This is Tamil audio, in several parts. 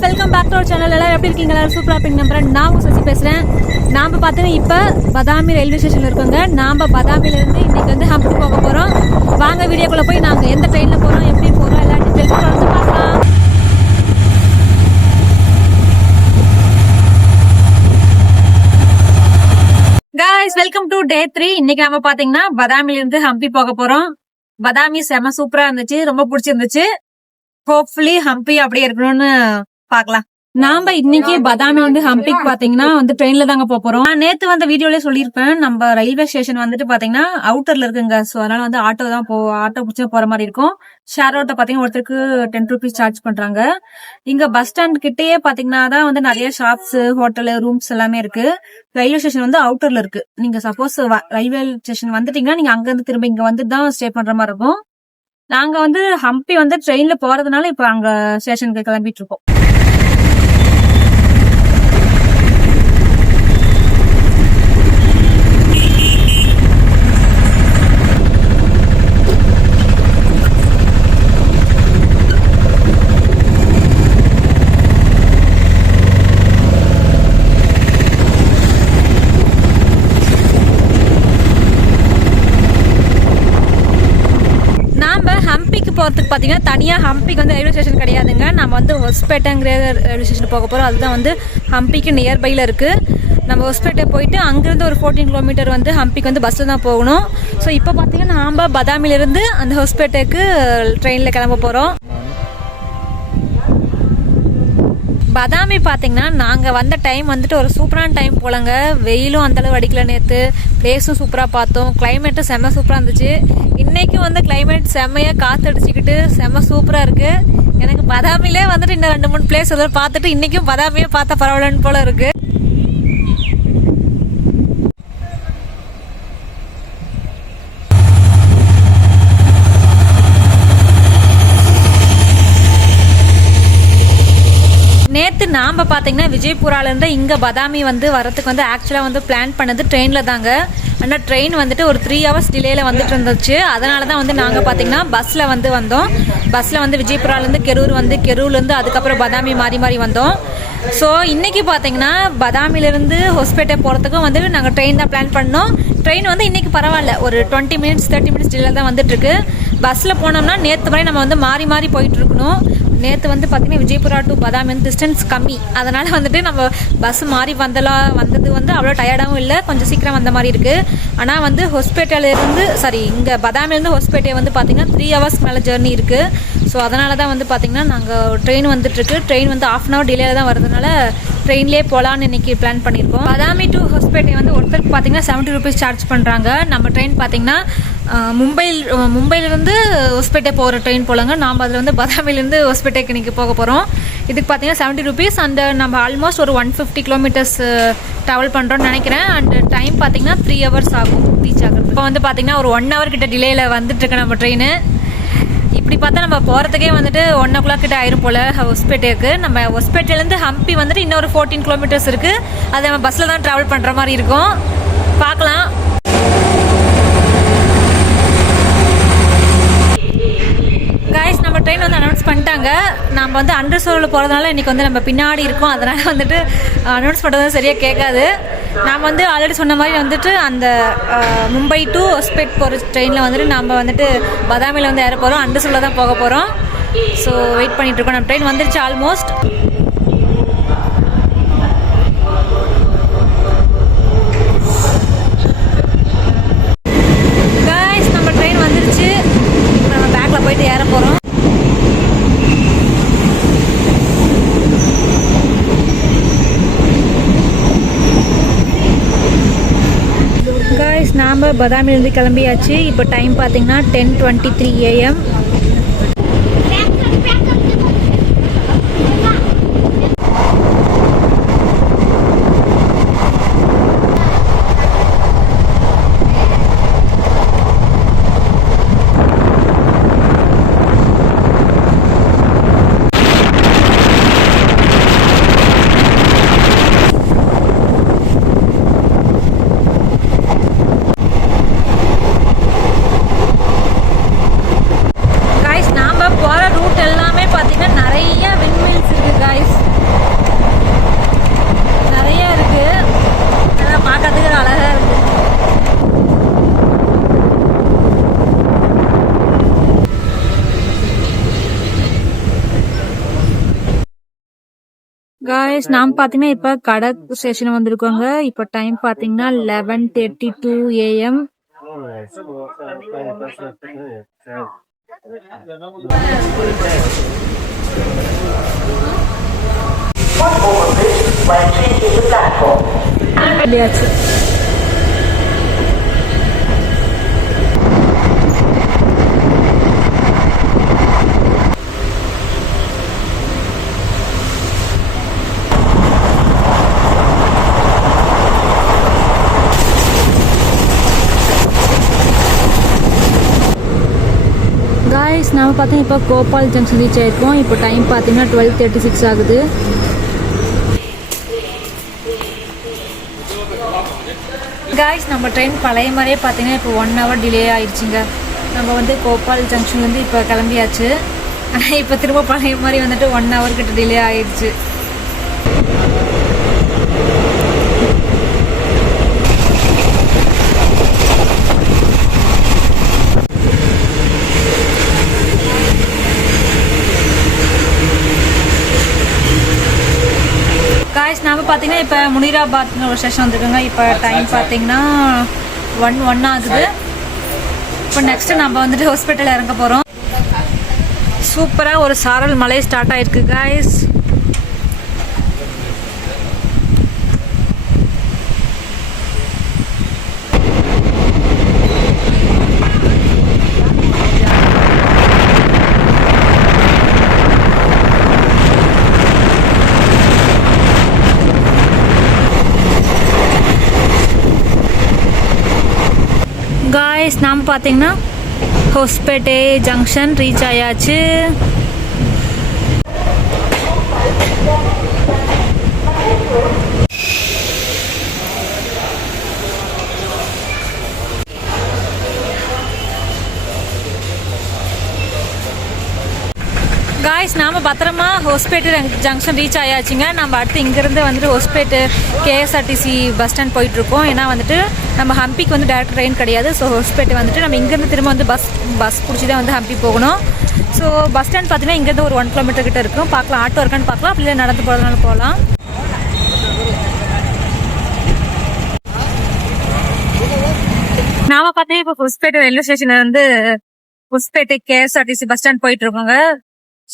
guys, welcome back to our channel. எல்லாரும் எப்படி இருக்கீங்க? எல்லாரும் சூப்பரா இருப்பீங்க நம்புறேன். நான் உங்க சசி பேசுறேன். நாம பாத்தீங்கன்னா இப்ப பதாமி ரயில்வே ஸ்டேஷன்ல இருக்கோங்க. நாம பதாமில இருந்து இன்னைக்கு வந்து ஹம்பி போக போறோம். வாங்க வீடியோக்குள்ள போய் நாங்க எந்த ட்ரெயின்ல போறோம், எப்படி போறோம் எல்லா டீடைல்ஸ் வந்து பார்க்கலாம். guys, welcome to day 3. இன்னைக்கு நாம பாத்தீங்கன்னா பதாமில இருந்து ஹம்பி போக போறோம். பதாமி செம சூப்பரா இருந்துச்சு, ரொம்ப பிடிச்சிருந்துச்சு. ஹோப்ஃபுல்லி ஹம்பி அப்படியே இருக்கணும்னு பாக்கலாம். நாம இன்னைக்கு பதாமி வந்து ஹம்பிக்கு பாத்தீங்கன்னா வந்து ட்ரெயின்ல தாங்க போறோம். நான் நேத்து வந்து வீடியோலயே சொல்லியிருப்பேன், நம்ம ரயில்வே ஸ்டேஷன் வந்துட்டு பாத்தீங்கன்னா அவுட்டர்ல இருக்குங்க. சோ அதனால வந்து ஆட்டோ பிடிச்சா போற மாதிரி இருக்கும். ஷேர் ஆட்டோ பாத்தீங்கன்னா ஒருத்தருக்கு 10 rupees சார்ஜ் பண்றாங்க. இங்க பஸ் ஸ்டாண்ட் கிட்டேயே பாத்தீங்கன்னா தான் வந்து நிறைய ஷாப்ஸ், ஹோட்டல், ரூம்ஸ் எல்லாமே இருக்கு. ரயில்வே ஸ்டேஷன் வந்து அவுட்டர்ல இருக்கு. நீங்க சப்போஸ் ரயில்வே ஸ்டேஷன் வந்துட்டீங்கன்னா நீங்க அங்க இருந்து திரும்ப இங்க வந்து தான் ஸ்டே பண்ற மாதிரி இருக்கும். நாங்க வந்து ஹம்பி வந்து ட்ரெயின்ல போறதுனால இப்ப அங்க ஸ்டேஷனுக்கு கிளம்பிட்டு இருக்கோம். ஹம்பிக்கு போறதுக்கு பாத்தீங்கன்னா தனியா ஹம்பிக்கு வந்து ரயில்வே ஸ்டேஷன் கிடையாதுங்க. நம்ம வந்து ஹொஸ்பேட்டைங்கிற ரயில்வே ஸ்டேஷன் போக போறோம். அதுதான் வந்து ஹம்பிக்கு நியர்பைல இருக்கு. நம்ம ஹொஸ்பேட்டை போயிட்டு அங்கிருந்து ஒரு 14 கிலோமீட்டர் வந்து ஹம்பிக்கு வந்து பஸ்ல தான் போகணும். ஸோ இப்போ பாத்தீங்கன்னா நாம பதாமில இருந்து அந்த ஹொஸ்பேட்டைக்கு ட்ரெயின்ல கிளம்ப போறோம். பதாமி பாத்தீங்கன்னா நாங்க வந்த டைம் வந்துட்டு ஒரு சூப்பரான டைம் போலங்க. வெயிலும் அந்த அளவு அடிக்கல நேத்து. பிளேஸும் சூப்பரா பார்த்தோம். கிளைமேட்டும் செம்ம சூப்பரா இருந்துச்சு. இன்னைக்கும் வந்து கிளைமேட் செம்மையா காத்து அடிச்சுக்கிட்டு செம்ம சூப்பரா இருக்கு. எனக்கு பதாமிலே வந்துட்டு இன்னும் 2-3 பிளேஸ் பார்த்துட்டு இன்னைக்கும் பதாமியே பார்த்தா பரவாயில்லன்னு போல இருக்கு. நேத்து நாம பாத்தீங்கன்னா விஜயபுரால இருந்து இங்க பதாமி வந்து வரதுக்கு வந்து ஆக்சுவலா வந்து பிளான் பண்ணது ட்ரெயின்ல தாங்க. ஆனா ட்ரெயின் வந்துட்டு ஒரு 3 hours டிலேல வந்துட்டு இருந்துச்சு. அதனாலதான் வந்து நாங்க பாத்தீங்கன்னா பஸ்ல வந்து வந்தோம். பஸ்ல வந்து விஜயபுரால இருந்து கெரூர்ல இருந்து அதுக்கப்புறம் பதாமி மாறி வந்தோம். ஸோ இன்னைக்கு பாத்தீங்கன்னா பதாமில இருந்து ஹொஸ்பேட்டை போறதுக்கும் வந்து நாங்க ட்ரெயின் தான் பிளான் பண்ணோம். ட்ரெயின் வந்து இன்னைக்கு பரவாயில்ல, ஒரு 20 minutes 30 minutes டிலே தான் வந்துட்டு இருக்கு. பஸ்ல போனோம்னா நேற்று வரை நம்ம வந்து மாறி போயிட்டு இருக்கணும். நேற்று வந்து பார்த்தீங்கன்னா விஜயபுரா டு பதாமி வந்து டிஸ்டன்ஸ் கம்மி. அதனால வந்துட்டு நம்ம பஸ் மாறி வந்தது வந்து அவ்வளோ டயர்டாகவும் இல்லை, கொஞ்சம் சீக்கிரம் வந்த மாதிரி இருக்கு. ஆனால் வந்து இங்கே பதாமிலேருந்து ஹொஸ்பேட்டை வந்து பார்த்தீங்கன்னா 3 hours மேலே ஜேர்னி இருக்கு. ஸோ அதனால தான் வந்து பார்த்தீங்கன்னா நாங்கள் ட்ரெயின் வந்துட்டு இருக்கு. ட்ரெயின் வந்து 1/2 hour டிலேல தான் வருதுனால ட்ரெயின்லேயே போகலான்னு இன்னைக்கு பிளான் பண்ணியிருக்கோம். பதாமி டு ஹொஸ்பேட்டை வந்து ஒருத்தருக்கு பார்த்தீங்கன்னா 70 rupees சார்ஜ் பண்ணுறாங்க. நம்ம ட்ரெயின் பார்த்தீங்கன்னா மும்பையிலிருந்து ஹொஸ்பேட்டை போகிற ட்ரெயின் போலங்க. நாம் அதில் வந்து பதாமிலேருந்து ஹொஸ்பேட்டைக்கு இன்னைக்கு போக போகிறோம். இதுக்கு பார்த்தீங்கன்னா 70 rupees அண்ட் நம்ம ஆல்மோஸ்ட் ஒரு 150 kilometers ட்ராவல் பண்ணுறோன்னு நினைக்கிறேன். அண்ட் டைம் பார்த்தீங்கன்னா 3 hours ஆகும் ரீச் ஆகுறது. இப்போ வந்து பார்த்தீங்கன்னா ஒரு 1 hour கிட்ட டிலேயில் வந்துட்டுருக்கு நம்ம ட்ரெயின். இப்படி பார்த்தா நம்ம போகிறதுக்கே வந்துட்டு 1 o'clock கிட்ட ஆயிரும் போல் ஹொஸ்பேட்டைக்கு. நம்ம ஹொஸ்பேட்டையிலேருந்து ஹம்பி வந்துட்டு இன்னொரு 14 kilometers இருக்குது. அதை நம்ம பஸ்ஸில் தான் ட்ராவல் பண்ணுற மாதிரி இருக்கும். பார்க்கலாம். கைஸ், நம்ம ட்ரெயின் வந்து அனௌன்ஸ் பண்ணிட்டாங்க. நம்ம வந்து அண்டர்சோலில் போகிறதுனால இன்றைக்கி வந்து நம்ம பின்னாடி இருக்கோம். அதனால் வந்துட்டு அனௌன்ஸ் பண்ணுறது சரியாக கேட்காது. நாம் வந்து ஆல்ரெடி சொன்ன மாதிரி வந்துட்டு அந்த மும்பை டு ஹொஸ்பேட் போகிற ட்ரெயினில் வந்துட்டு நம்ம வந்துட்டு பதாமியில் வந்து ஏற போகிறோம். அண்டர்சோலில் தான் போக போகிறோம். ஸோ வெயிட் பண்ணிகிட்டு இருக்கோம். நம்ம ட்ரெயின் வந்துருச்சு ஆல்மோஸ்ட். கைஸ், நம்ம ட்ரெயின் வந்துருச்சு. நம்ம பேக்கில் போயிட்டு ஏற போகிறோம். நாம் பதாமிலிருந்து கிளம்பியாச்சு. இப்போ டைம் பார்த்தீங்கன்னா 10:23 AM. காய்ஸ் நாம் பார்த்தீங்கன்னா இப்போ கடக் ஸ்டேஷன் வந்திருக்கோங்க. இப்போ டைம் பார்த்தீங்கன்னா 11:32 AM. காய்ஸ் நாம் பார்த்தீங்கன்னா இப்போ கோபால் ஜங்ஷன் ரீச் ஆயிருக்கோம். இப்போ டைம் பார்த்தீங்கன்னா 12:36 ஆகுது. காய்ஸ் நம்ம ட்ரெயின் பழைய மாதிரியே பார்த்தீங்கன்னா இப்போ 1 hour டிலே ஆயிடுச்சுங்க. நம்ம வந்து கோபால் ஜங்ஷன்லேருந்து இப்போ கிளம்பியாச்சு. ஆனால் இப்போ திரும்ப பழைய மாதிரி வந்துட்டு 1 hour கிட்ட டிலே ஆயிடுச்சு. காய்ஸ் நாம் பார்த்தீங்கன்னா இப்போ முனிராபாத்னு ஒரு ஸ்டேஷன் வந்துருக்கோங்க. இப்போ டைம் பார்த்தீங்கன்னா 1 ஆகுது. இப்போ நெக்ஸ்ட்டு நம்ம வந்துட்டு ஹாஸ்பிட்டலில் இறங்க போகிறோம். சூப்பராக ஒரு சாரல் மலை ஸ்டார்ட் ஆகிருக்கு காய்ஸ். காய்ஸ் நாம் பார்த்தீங்கன்னா ஹொஸ்பேட்டே ஜங்ஷன் ரீச் ஆயாச்சு. காய்ஸ் நாம் பத்திரமா ஹொஸ்பேட்டு ஜங்ஷன் ரீச் ஆயாச்சுங்க. நம்ம அடுத்து இங்கேருந்து வந்துட்டு ஹொஸ்பேட்டு KSRTC பஸ் ஸ்டாண்ட் போயிட்டுருக்கோம். ஏன்னா வந்துட்டு நம்ம ஹம்பிக்கு வந்து டேரக்ட் ட்ரெயின் கிடையாது. ஸோ ஹொஸ்பேட்டு வந்துட்டு நம்ம இங்கேருந்து திரும்ப வந்து பஸ் பிடிச்சி தான் வந்து ஹம்பி போகணும். ஸோ பஸ் ஸ்டாண்ட் பார்த்தீங்கன்னா இங்கேருந்து ஒரு 1 kilometer கிட்ட இருக்கும். பார்க்கலாம், ஆட்டோ இருக்கான்னு பார்க்கலாம், அப்படி இல்லை நடந்து போகிறதுனால போகலாம். நாம பார்த்தீங்கன்னா இப்போ ஹொஸ்பேட்டு ரயில்வே ஸ்டேஷன்ல வந்து ஹொஸ்பேட்டு KSRTC பஸ் ஸ்டாண்ட் போயிட்டு இருக்கோங்க.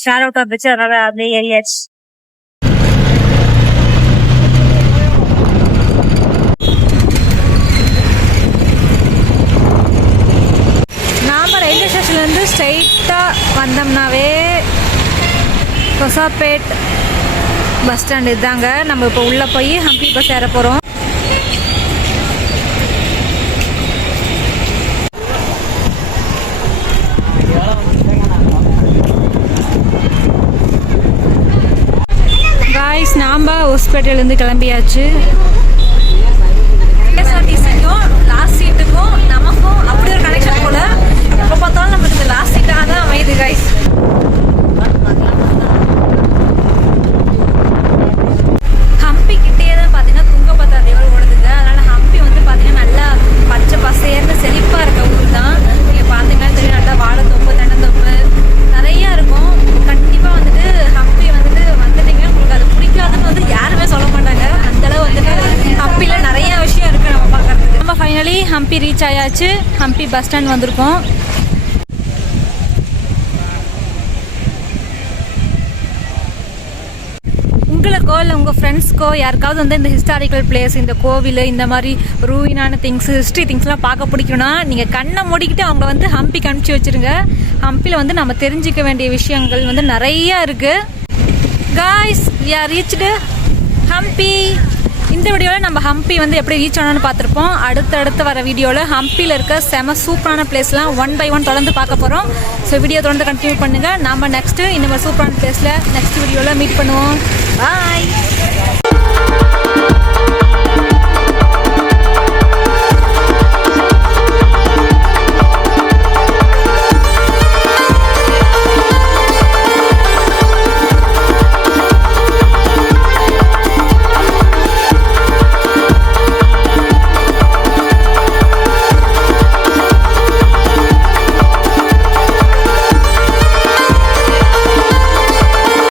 ஷேர் அவுட் ஆஃப் வச்சு அதனால அப்படியே ஏரியாச்சு. நாம ரயில்வே ஸ்டேஷன்லேருந்து ஸ்ட்ரைட்டாக வந்தோம்னாவே கொசாப்பேட் பஸ் ஸ்டாண்ட் இதுதாங்க. நம்ம இப்போ உள்ளே போய் ஹம்பி பஸ் ஏற போகிறோம். காய்ஸ் நாம் ஹாஸ்பிட்டல்லேருந்து கிளம்பியாச்சு. KSRTCக்கும் லாஸ்ட் சீட்டுக்கும் நமக்கும் அப்படி ஒரு கனெக்ஷன் போல. எப்போ பார்த்தாலும் நமக்கு இந்த லாஸ்ட் சீட்டாக தான் அமையுது காய்ஸ். ஹம்பி கிட்டே தான் பார்த்தீங்கன்னா துங்கபத்ரா ரிவர் ஓடுதுங்க. அதனால் ஹம்பி வந்து பார்த்தீங்கன்னா நல்லா பச்சை பசேர்ந்து செழிப்பாக இருக்க ஊர் தான். நீங்கள் பார்த்தீங்கன்னா தெரியும், நல்லா வாழைத்தோப்பு தென்னந்தோப்பு நிறையா இருக்கும். கண்டிப்பாக வந்துட்டு ஹம்பி வந்துட்டு வந்துட்டீங்கன்னா உங்களுக்கு அது பிடிக்காதுன்னு வந்து யாருமே சொல்ல மாட்டாங்க. அந்தளவு வந்துட்டு ஹம்பியில் நிறைய விஷயம் இருக்குது நம்ம பார்க்கறதுக்கு. நம்ம ஃபைனலி ஹம்பி ரீச் ஆயாச்சு. ஹம்பி பஸ் ஸ்டாண்ட் வந்திருக்கோம். உங்களுக்கோ இல்லை உங்கள் ஃப்ரெண்ட்ஸ்க்கோ யாருக்காவது வந்து இந்த ஹிஸ்டாரிக்கல் பிளேஸ், இந்த கோவில், இந்த மாதிரி ரூயினான திங்ஸ், ஹிஸ்ட்ரி திங்ஸ்லாம் பார்க்க பிடிக்கும்னா நீங்கள் கண்ணை மூடிக்கிட்டு அவங்க வந்து ஹம்பிக்கு அனுப்பிச்சி வச்சுருங்க. ஹம்பியில் வந்து நம்ம தெரிஞ்சிக்க வேண்டிய விஷயங்கள் வந்து நிறையா இருக்குது. Guys we are reached Hampi. இந்த வீடியோவில் நம்ம ஹம்பி வந்து எப்படி ரீச் ஆனோன்னு பார்த்துருப்போம். அடுத்தடுத்து வர வீடியோவில் ஹம்பியில் இருக்க செம சூப்பரான பிளேஸ்லாம் 1 by 1 தொடர்ந்து பார்க்க போகிறோம். ஸோ வீடியோ தொடர்ந்து கண்டினியூ பண்ணுங்கள். நம்ம நெக்ஸ்ட்டு இந்த மாதிரி சூப்பரான பிளேஸில் நெக்ஸ்ட் வீடியோவில் மீட் பண்ணுவோம். பாய்.